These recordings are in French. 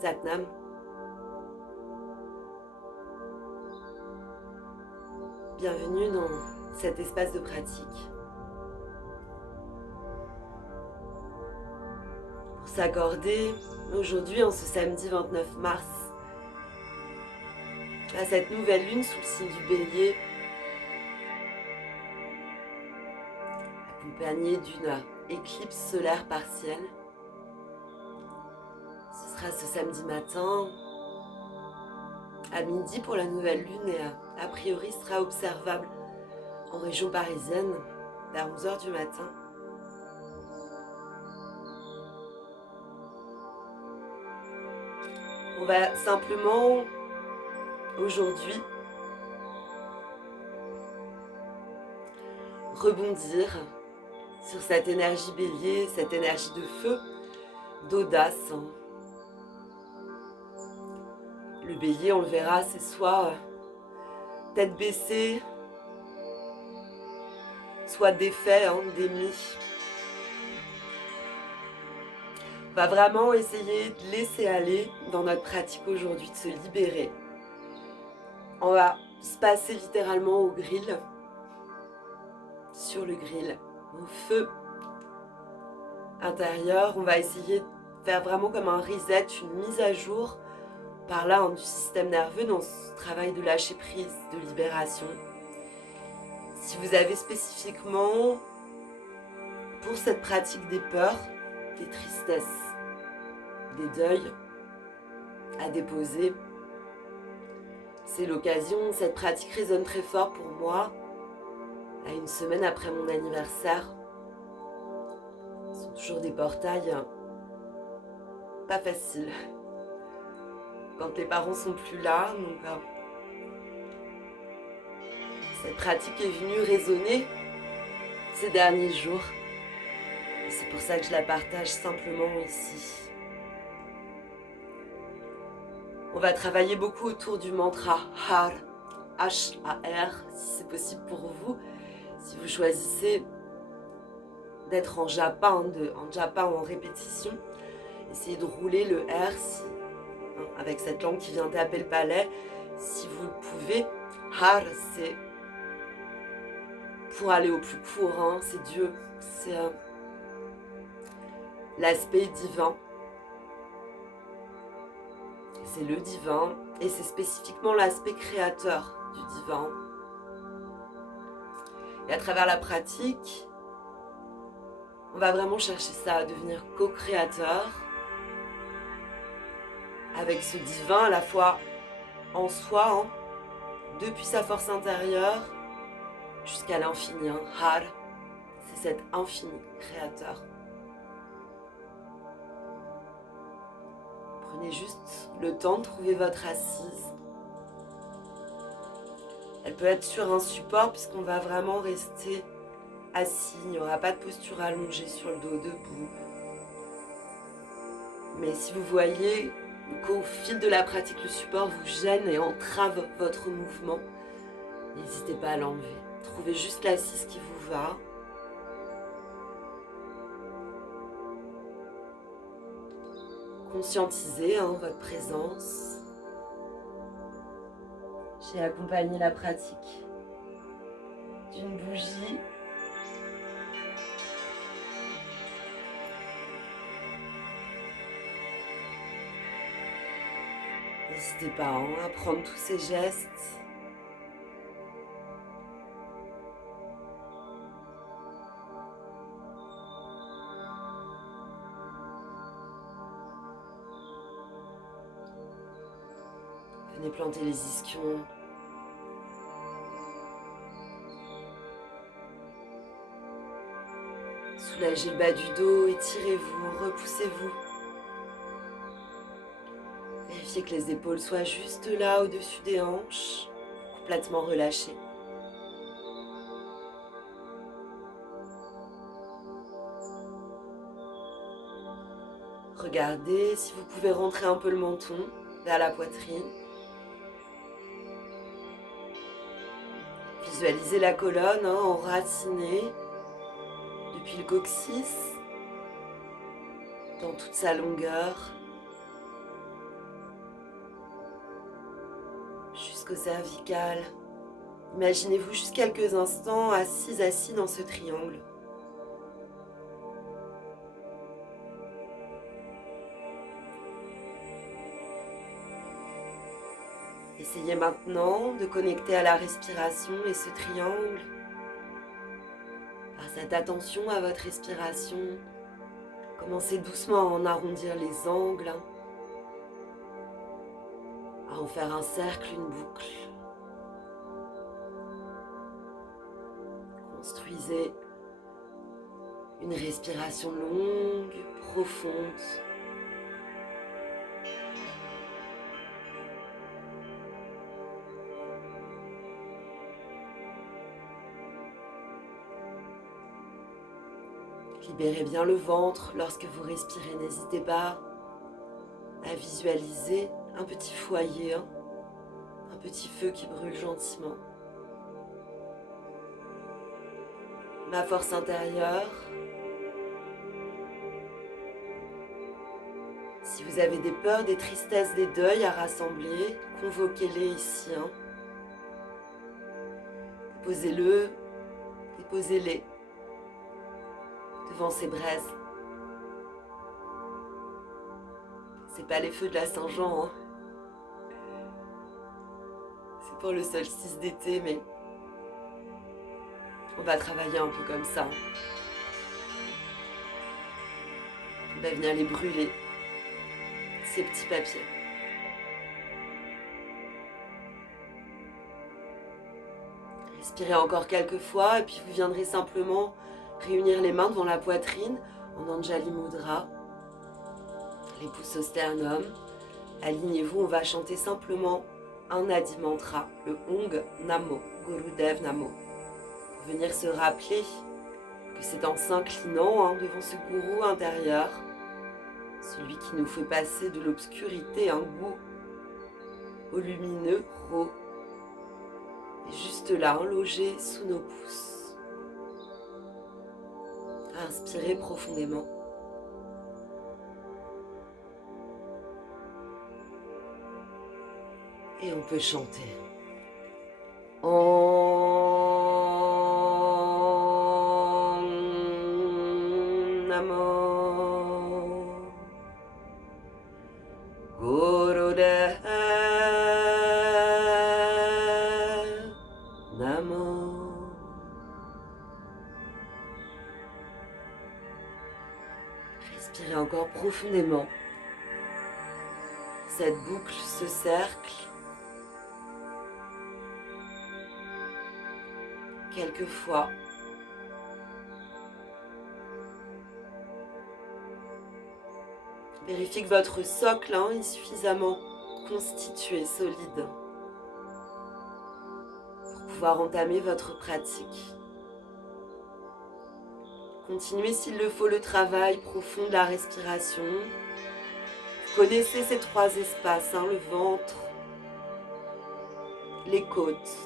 Satnam. Bienvenue dans cet espace de pratique. Pour s'accorder aujourd'hui, en ce samedi 29 mars, à cette nouvelle lune sous le signe du Bélier, accompagnée d'une éclipse solaire partielle. Ce sera ce samedi matin à midi pour la nouvelle lune et a priori sera observable en région parisienne vers 11h du matin. On va simplement aujourd'hui rebondir sur cette énergie bélier, cette énergie de feu, d'audace. Le bélier, on le verra, c'est soit tête baissée, soit défait, démis. On va vraiment essayer de laisser aller dans notre pratique aujourd'hui, de se libérer. On va se passer littéralement au grill, sur le grill, au feu intérieur. On va essayer de faire vraiment comme un reset, une mise à jour par là du système nerveux dans ce travail de lâcher prise, de libération. Si vous avez spécifiquement pour cette pratique des peurs, des tristesses, des deuils à déposer, c'est l'occasion. Cette pratique résonne très fort pour moi. À une semaine après mon anniversaire, ce sont toujours des portails pas faciles quand les parents sont plus là. Donc cette pratique est venue résonner ces derniers jours. Et c'est pour ça que je la partage simplement ici. On va travailler beaucoup autour du mantra Har, H-A-R, si c'est possible pour vous. Si vous choisissez d'être en japa, en répétition, essayez de rouler le R avec cette langue qui vient taper le palais. Si vous le pouvez, Har, c'est pour aller au plus court, c'est Dieu, c'est l'aspect divin. C'est le divin et c'est spécifiquement l'aspect créateur du divin. Et à travers la pratique, on va vraiment chercher ça, à devenir co-créateur avec ce divin à la fois en soi, depuis sa force intérieure jusqu'à l'infini. Har, c'est cet infini créateur. Prenez juste le temps de trouver votre assise. Elle peut être sur un support puisqu'on va vraiment rester assis. Il n'y aura pas de posture allongée sur le dos debout. Mais si vous voyez qu'au fil de la pratique, le support vous gêne et entrave votre mouvement, n'hésitez pas à l'enlever. Trouvez juste l'assise qui vous va. Conscientisez votre présence. J'ai accompagné la pratique d'une bougie. N'hésitez pas à prendre tous ces gestes. Venez planter les ischions. Soulagez le bas du dos, étirez-vous, repoussez-vous. Vérifiez que les épaules soient juste là au-dessus des hanches, complètement relâchées. Regardez si vous pouvez rentrer un peu le menton vers la poitrine. Visualisez la colonne enracinée depuis le coccyx dans toute sa longueur. jusqu'au cervical. Imaginez-vous juste quelques instants assis dans ce triangle. Essayez maintenant de connecter à la respiration et ce triangle. Par cette attention à votre respiration, commencez doucement à en arrondir les angles, à en faire un cercle, une boucle. Construisez une respiration longue, profonde. Libérez bien le ventre lorsque vous respirez. N'hésitez pas à visualiser un petit foyer, un petit feu qui brûle gentiment. Ma force intérieure. Si vous avez des peurs, des tristesses, des deuils à rassembler, convoquez-les ici. Déposez-les devant ces braises. C'est pas les feux de la Saint-Jean, C'est pour le solstice d'été, mais on va travailler un peu comme ça. On va venir les brûler, ces petits papiers. Respirez encore quelques fois et puis vous viendrez simplement réunir les mains devant la poitrine en Anjali Mudra, les pouces au sternum. Alignez-vous, on va chanter simplement un Adi Mantra, le Ong Namo, Gurudev Namo. Pour venir se rappeler que c'est en s'inclinant devant ce gourou intérieur, celui qui nous fait passer de l'obscurité, un goût au lumineux, Ro, et juste là, logé sous nos pouces. Inspirez profondément. Et on peut chanter. Om Namo Gurudev Namo. Respirez encore profondément. Cette boucle, ce cercle. Quelquefois. Vérifiez que votre socle est suffisamment constitué, solide, pour pouvoir entamer votre pratique. Continuez s'il le faut le travail profond de la respiration. Connaissez ces trois espaces, le ventre, les côtes.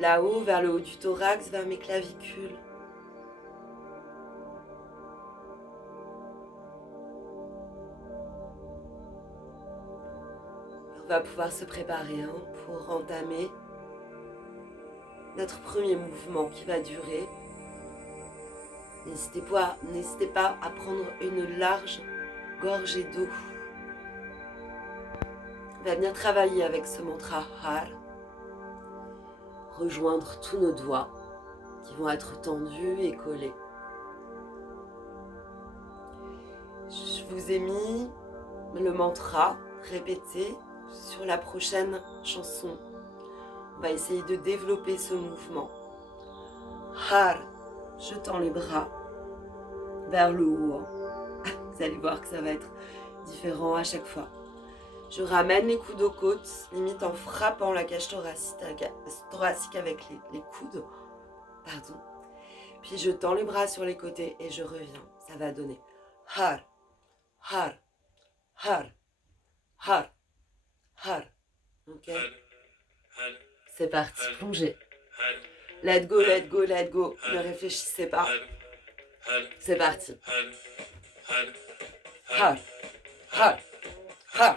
Là-haut, vers le haut du thorax, vers mes clavicules. On va pouvoir se préparer pour entamer notre premier mouvement qui va durer. N'hésitez pas à prendre une large gorgée d'eau. On va venir travailler avec ce mantra Har. Rejoindre tous nos doigts qui vont être tendus et collés. Je vous ai mis le mantra répété sur la prochaine chanson. On va essayer de développer ce mouvement. Har, je tends les bras vers le haut. Vous allez voir que ça va être différent à chaque fois. Je ramène les coudes aux côtes, limite en frappant la cage thoracique avec les coudes. Pardon. Puis je tends les bras sur les côtés et je reviens. Ça va donner Har, Har, Har, Har, Har. Ok? C'est parti, plongez. Let go, let go, let go. Ne réfléchissez pas. C'est parti. Har, Har, Har,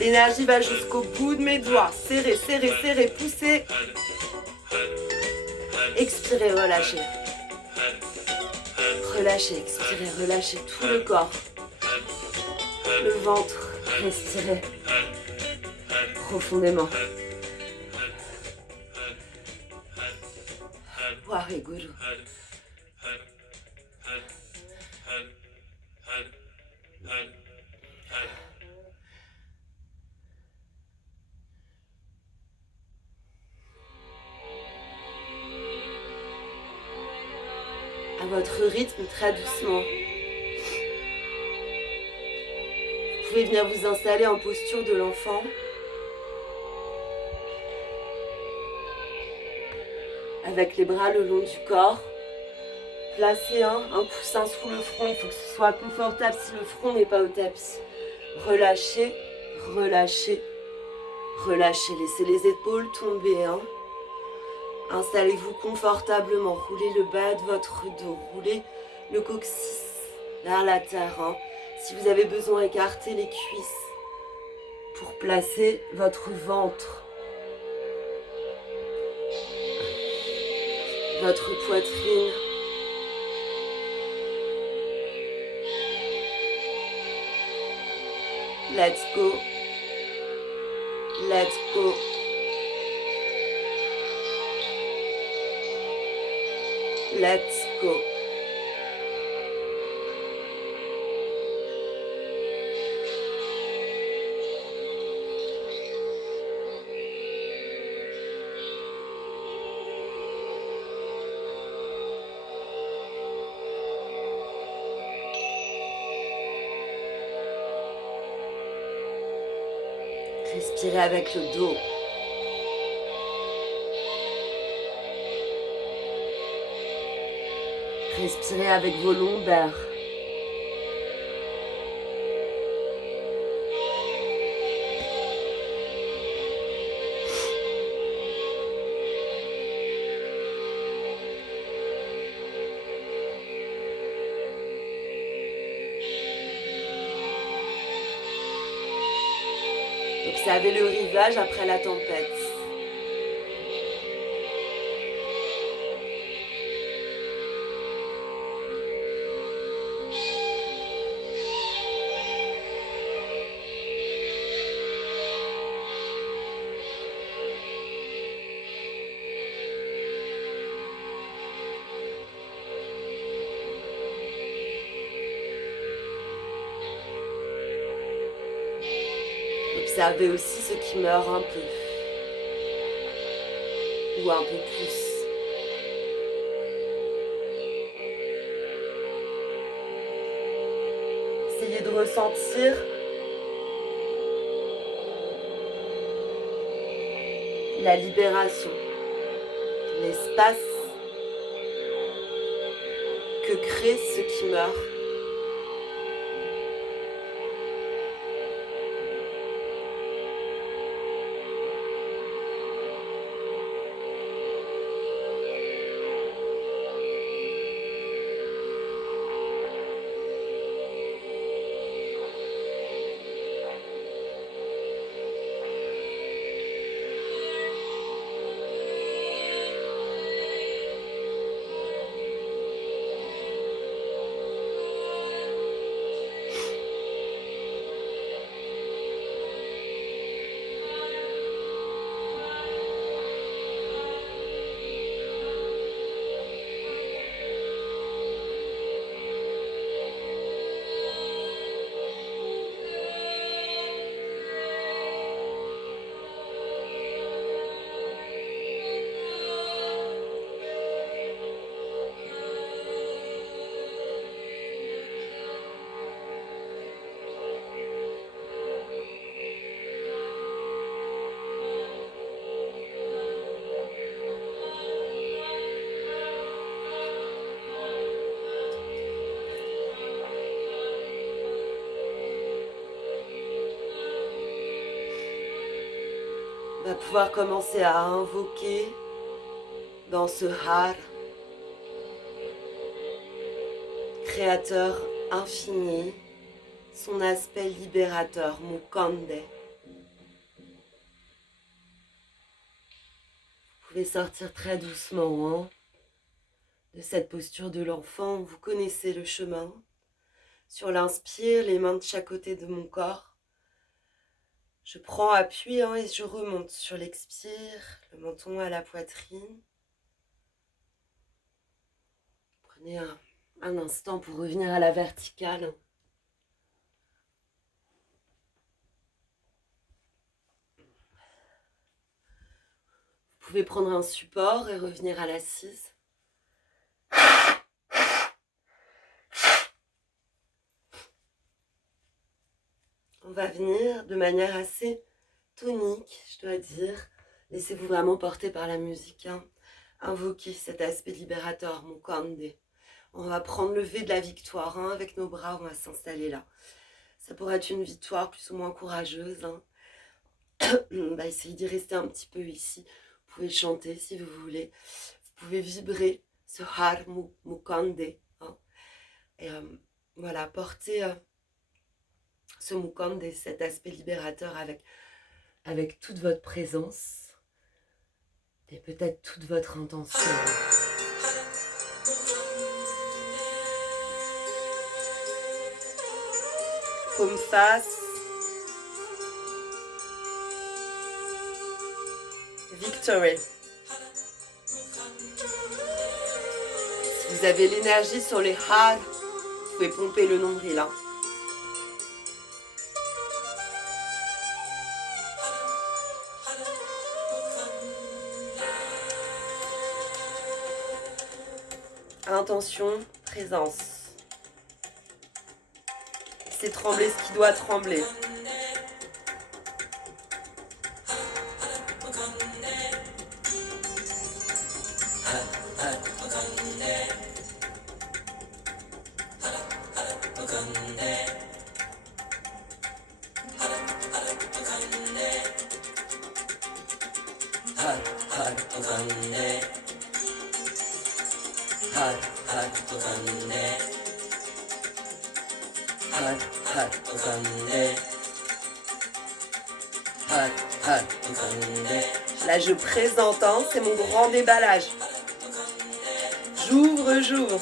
L'énergie va jusqu'au bout de mes doigts. Serrez, serrez, serrez, poussez. Expirez, relâchez. Relâchez, expirez, relâchez tout le corps. Le ventre, respirez profondément. Wariguru. À votre rythme, très doucement. Vous pouvez venir vous installer en posture de l'enfant. Avec les bras le long du corps. Placez un coussin sous le front. Il faut que ce soit confortable si le front n'est pas au tapis. Relâchez, relâchez, relâchez. Laissez les épaules tomber. Installez-vous confortablement. Roulez le bas de votre dos. Roulez le coccyx vers la terre. Si vous avez besoin, écartez les cuisses pour placer votre ventre. Votre poitrine. Let's go. Let's go. Let's go. Respirez avec le dos. Respirez avec vos lombaires. Observez le rivage après la tempête. Observez aussi ce qui meurt un peu, ou un peu plus. Essayez de ressentir la libération, l'espace que crée ce qui meurt. On va pouvoir commencer à invoquer dans ce har, créateur infini, son aspect libérateur, Mukande. pouvez sortir très doucement de cette posture de l'enfant. Vous connaissez le chemin. Sur l'inspire, les mains de chaque côté de mon corps. Je prends appui et je remonte sur l'expire, le menton à la poitrine. Prenez un instant pour revenir à la verticale. Vous pouvez prendre un support et revenir à l'assise. On va venir de manière assez tonique, je dois dire. Laissez-vous vraiment porter par la musique. Invoquez cet aspect libérateur, Mukande. On va prendre le V de la victoire. Avec nos bras, on va s'installer là. Ça pourrait être une victoire plus ou moins courageuse. On va essayer d'y rester un petit peu ici. Vous pouvez chanter si vous voulez. Vous pouvez vibrer ce Har Mukande. Et voilà, porter ce Mukande, cet aspect libérateur avec toute votre présence et peut-être toute votre intention. Paume face. Victory. Si vous avez l'énergie sur les Har, vous pouvez pomper le nombril. Intention, présence. C'est trembler ce qui doit trembler. Là je présente, c'est mon grand déballage. J'ouvre.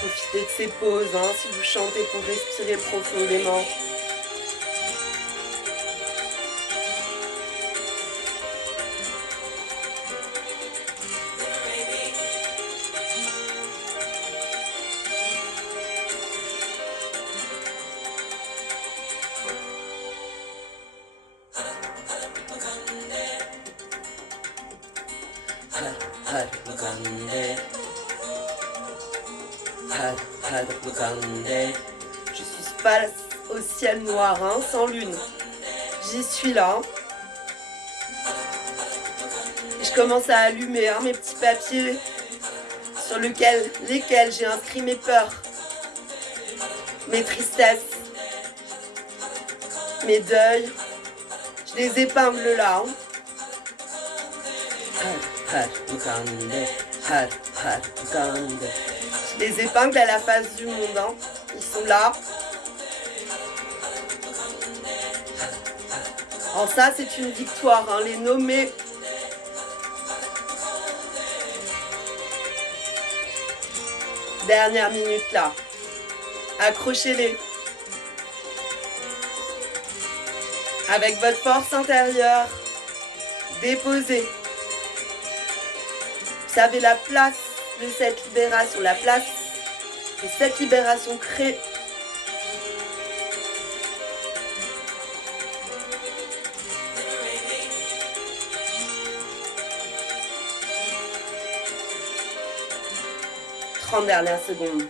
Profitez de ces pauses, si vous chantez pour respirer profondément. Je suis face au ciel noir, sans lune. J'y suis là. Et je commence à allumer mes petits papiers sur lesquels j'ai inscrit mes peurs, mes tristesses, mes deuils. Je les épingle là. Je les épingle à la face du monde. Ils sont là. Alors ça, c'est une victoire. Les nommer. Dernière minute là. Accrochez-les. Avec votre force intérieure, déposez. Vous savez la place de cette libération, la place que cette libération crée. « 30 dernières secondes.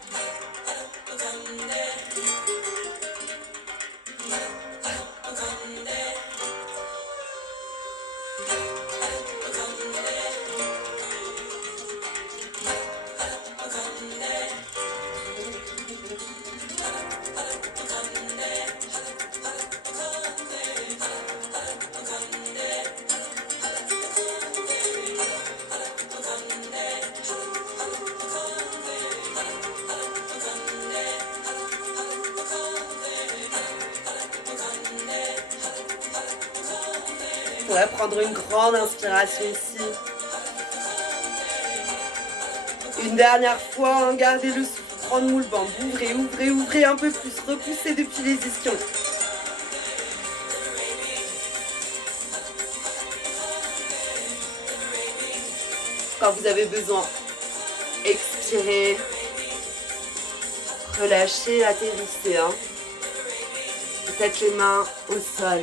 pourrait prendre une grande inspiration ici. Une dernière fois, hein, gardez le souffle, prendre moule bande. Ouvrez, ouvrez, ouvrez un peu plus. Repoussez depuis les ischions. Quand vous avez besoin, expirez. Relâchez, atterrissez. Hein. Peut-être les mains au sol.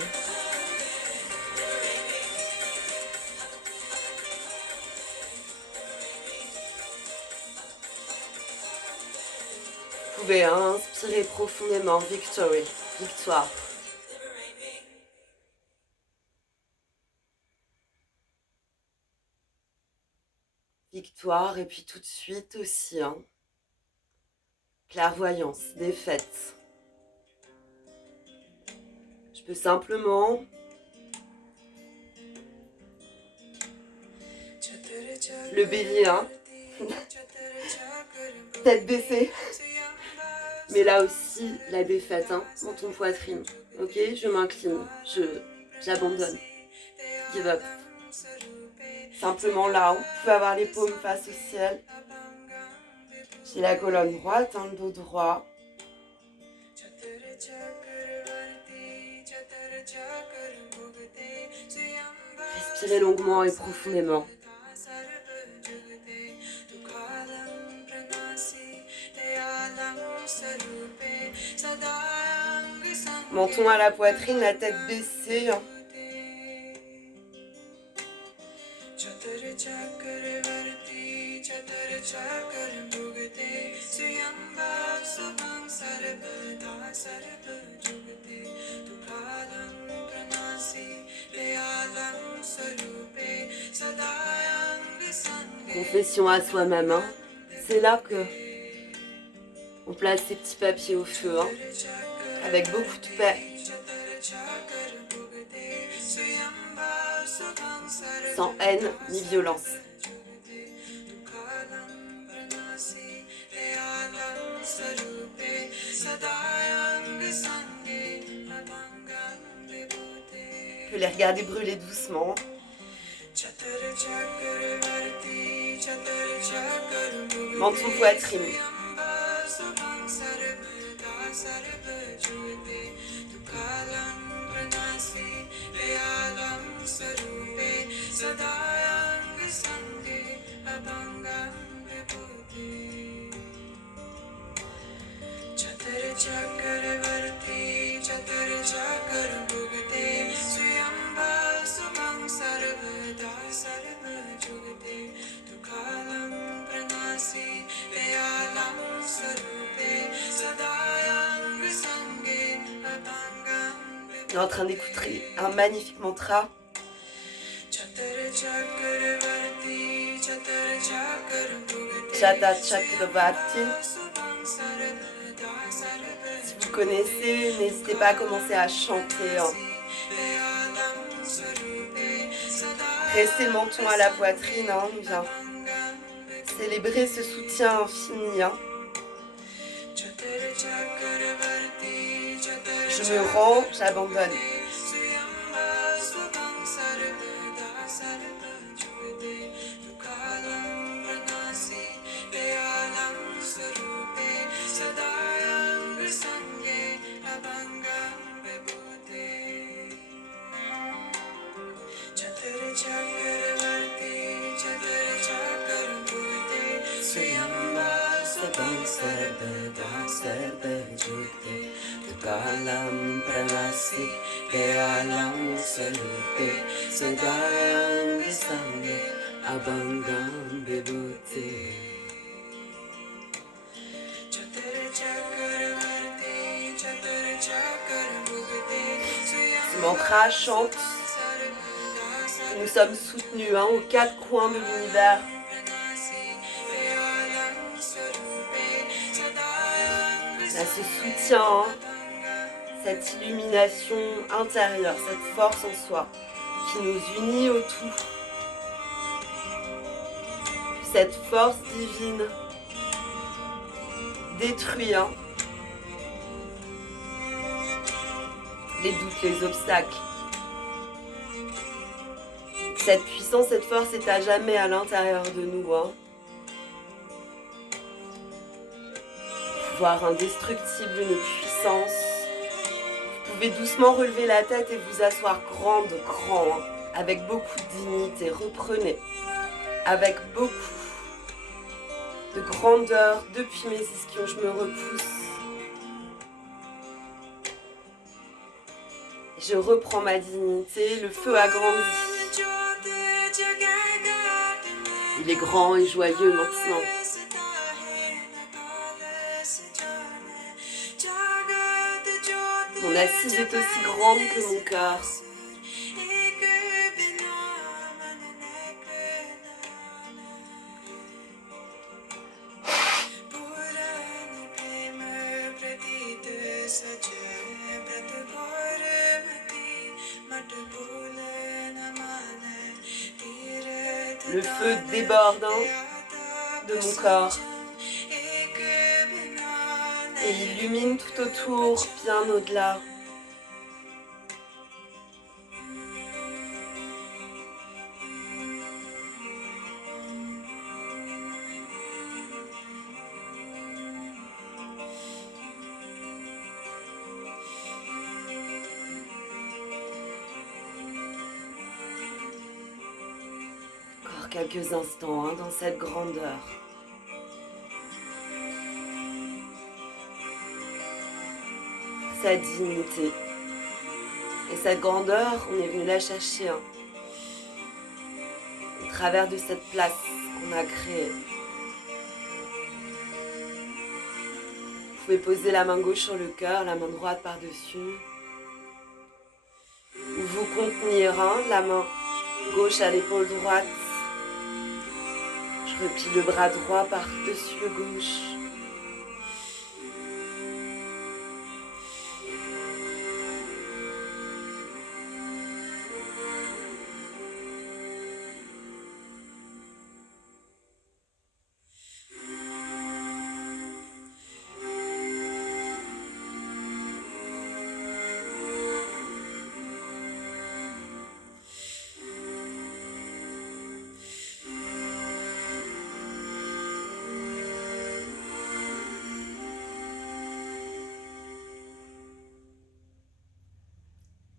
Vous pouvez inspirer profondément. Victory, victoire. Victoire, et puis tout de suite aussi, hein, clairvoyance, défaite. Je peux simplement le bélier, hein, tête baissée, mais là aussi la défaite, hein, menton poitrine. Ok, je m'incline, j'abandonne, give up. Simplement là, vous pouvez avoir les paumes face au ciel. J'ai la colonne droite, hein, le dos droit. Respirez longuement et profondément. Menton à la poitrine, la tête baissée. Confession à soi-même, hein. C'est là que on place ces petits papiers au feu, hein, avec beaucoup de paix, sans haine ni violence. On peut les regarder brûler doucement. Menton poitrine. On est en train d'écouter un magnifique mantra. Chata Chakravarti. Si vous connaissez, n'hésitez pas à commencer à chanter. Hein. Restez le menton à la poitrine. Hein, bien. Célébrez ce soutien infini. Hein. Je me rends, j'abandonne. Kalam pranasi te alam salupe sedayang isang abangam bibute. Ce mantra chante que nous sommes soutenus aux quatre coins de l'univers. À ce soutien, cette illumination intérieure, cette force en soi qui nous unit au tout. Cette force divine détruit les doutes, les obstacles. Cette puissance, cette force est à jamais à l'intérieur de nous. Pouvoir indestructible, une puissance. Vous pouvez doucement relever la tête et vous asseoir grand, avec beaucoup de dignité. Reprenez avec beaucoup de grandeur depuis mes ischions. Je me repousse. Je reprends ma dignité. Le feu a grandi. Il est grand et joyeux maintenant. Mon assise est aussi grande que mon cœur. Le feu déborde de mon corps et illumine tout autour, bien au-delà. Encore quelques instants dans cette grandeur. Cette dignité. Et cette grandeur, on est venu la chercher au travers de cette place qu'on a créée. Vous pouvez poser la main gauche sur le cœur, la main droite par-dessus. Ou vous contenir, la main gauche à l'épaule droite. Je replie le bras droit par-dessus le gauche.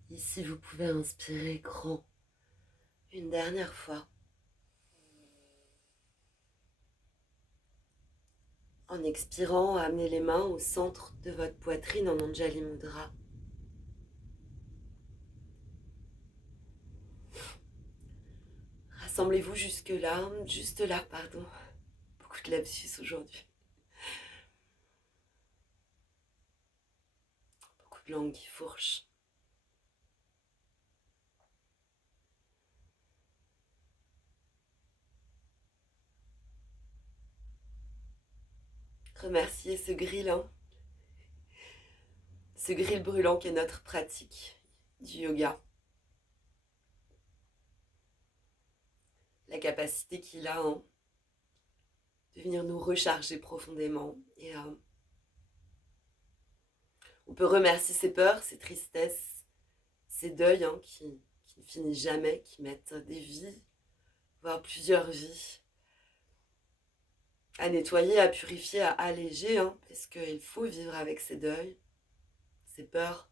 Ici, vous pouvez inspirer grand, une dernière fois. En expirant, amenez les mains au centre de votre poitrine en Anjali Mudra. Rassemblez-vous juste là, pardon. Beaucoup de lapsus aujourd'hui. Beaucoup de langue qui fourche. Remerciez ce grill, ce grill brûlant qui est notre pratique du yoga. La capacité qu'il a de venir nous recharger profondément. Et on peut remercier ses peurs, ses tristesses, ces deuils qui ne finissent jamais, qui mettent des vies, voire plusieurs vies, à nettoyer, à purifier, à alléger, parce qu'il faut vivre avec ces deuils, ces peurs,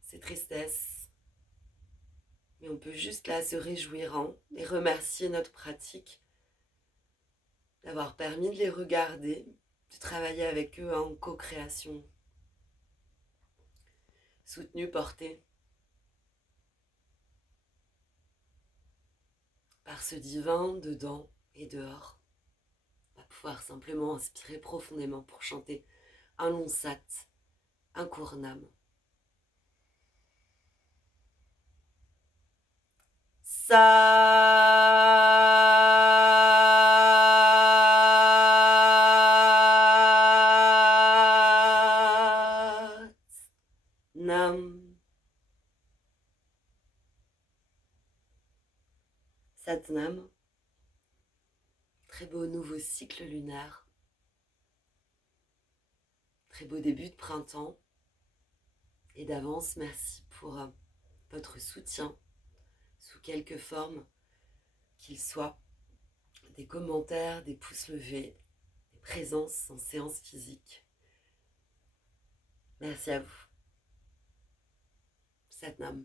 ces tristesses. Mais on peut juste là se réjouir et remercier notre pratique d'avoir permis de les regarder, de travailler avec eux en co-création, soutenue, portée par ce divin dedans et dehors. On va pouvoir simplement inspirer profondément pour chanter un long sat, un court nam. Sat Nam. Satnam. Très beau nouveau cycle lunaire. Très beau début de printemps. Et d'avance, merci pour votre soutien sous quelque forme qu'il soit, des commentaires, des pouces levés, des présences en séance physique. Merci à vous. Satnam.